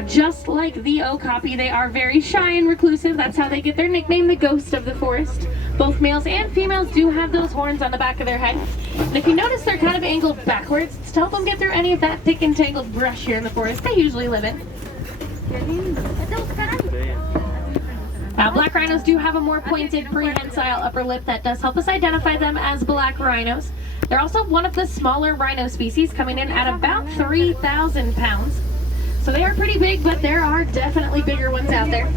Just like the okapi, they are very shy and reclusive. That's how they get their nickname, the ghost of the forest. Both males and females do have those horns on the back of their head. And if you notice, they're kind of angled backwards to help them get through any of that thick and tangled brush here in the forest they usually live in. Now, black rhinos do have a more pointed prehensile upper lip that does help us identify them as black rhinos. They're also one of the smaller rhino species, coming in at about 3,000 pounds. So they are pretty big, but there are definitely bigger ones out there.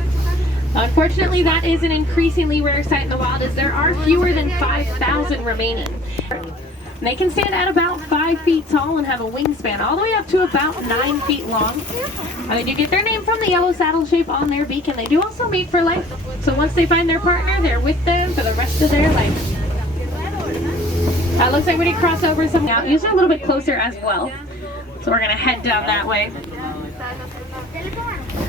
Unfortunately, that is an increasingly rare sight in the wild, as there are fewer than 5,000 remaining. And they can stand at about 5 feet tall and have a wingspan all the way up to about 9 feet long. They do get their name from the yellow saddle shape on their beak, and they do also mate for life. So once they find their partner, they're with them for the rest of their life. Looks like we did cross over some now. These are a little bit closer as well. So we're gonna head down that way.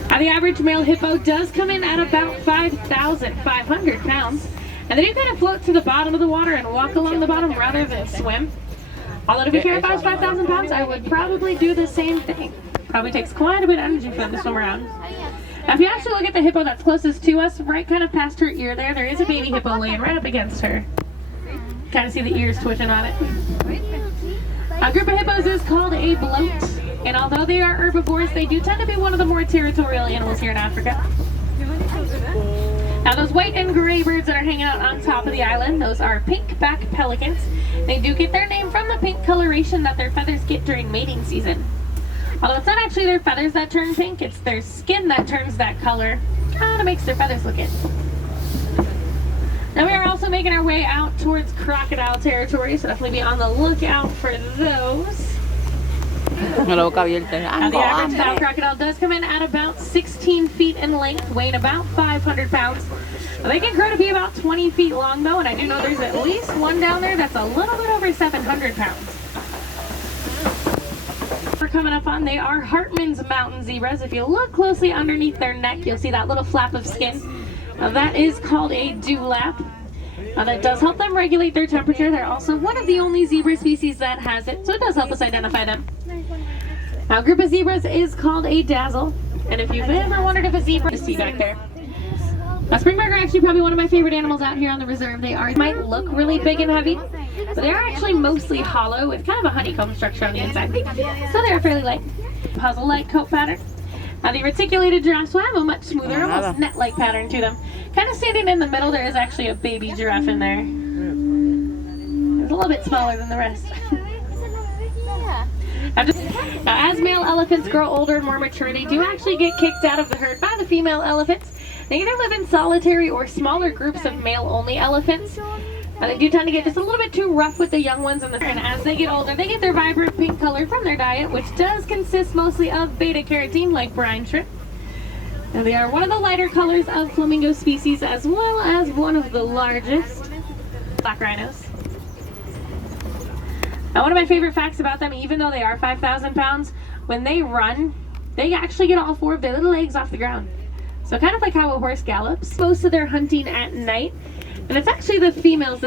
The average male hippo does come in at about 5,500 pounds. And they do kind of float to the bottom of the water and walk along the bottom rather than swim. Although to be fair, if I was 5,000 pounds, I would probably do the same thing. Probably takes quite a bit of energy for them to swim around. Now, if you actually look at the hippo that's closest to us, right kind of past her ear there is a baby hippo laying right up against her. Kind of see the ears twitching on it. A group of hippos is called a bloat. And although they are herbivores, they do tend to be one of the more territorial animals here in Africa. Now, those white and gray birds that are hanging out on top of the island, those are pink-back pelicans. They do get their name from the pink coloration that their feathers get during mating season. Although it's not actually their feathers that turn pink, it's their skin that turns that color. Kind of makes their feathers look it. Now, we are also making our way out towards crocodile territory, so definitely be on the lookout for those. Now, the average male crocodile does come in at about 16 feet in length, weighing about 500 pounds. They can grow to be about 20 feet long, though, and I do know there's at least one down there that's a little bit over 700 pounds. We're coming up on, they are Hartman's mountain zebras. If you look closely underneath their neck, you'll see that little flap of skin. Now, that is called a dewlap. That does help them regulate their temperature. They're also one of the only zebra species that has it, so it does help us identify them. Now, a group of zebras is called a dazzle, and if you've ever wondered if a zebra is see back there. Now, springbuck are actually probably one of my favorite animals out here on the reserve. They might look really big and heavy, but they are actually mostly hollow with kind of a honeycomb structure on the inside, so they're fairly light. Puzzle-like coat pattern. Now, the reticulated giraffes will have a much smoother, almost net-like pattern to them. Kind of standing in the middle, there is actually a baby giraffe in there. It's a little bit smaller than the rest. Now, as male elephants grow older and more mature, they do actually get kicked out of the herd by the female elephants. They either live in solitary or smaller groups of male-only elephants. They do tend to get just a little bit too rough with the young ones, and as they get older, they get their vibrant pink color from their diet, which does consist mostly of beta-carotene, like brine shrimp. And they are one of the lighter colors of flamingo species, as well as one of the largest black rhinos. Now, one of my favorite facts about them, even though they are 5,000 pounds, when they run, they actually get all 4 of their little legs off the ground. So kind of like how a horse gallops. Most of their hunting at night, and it's actually the females that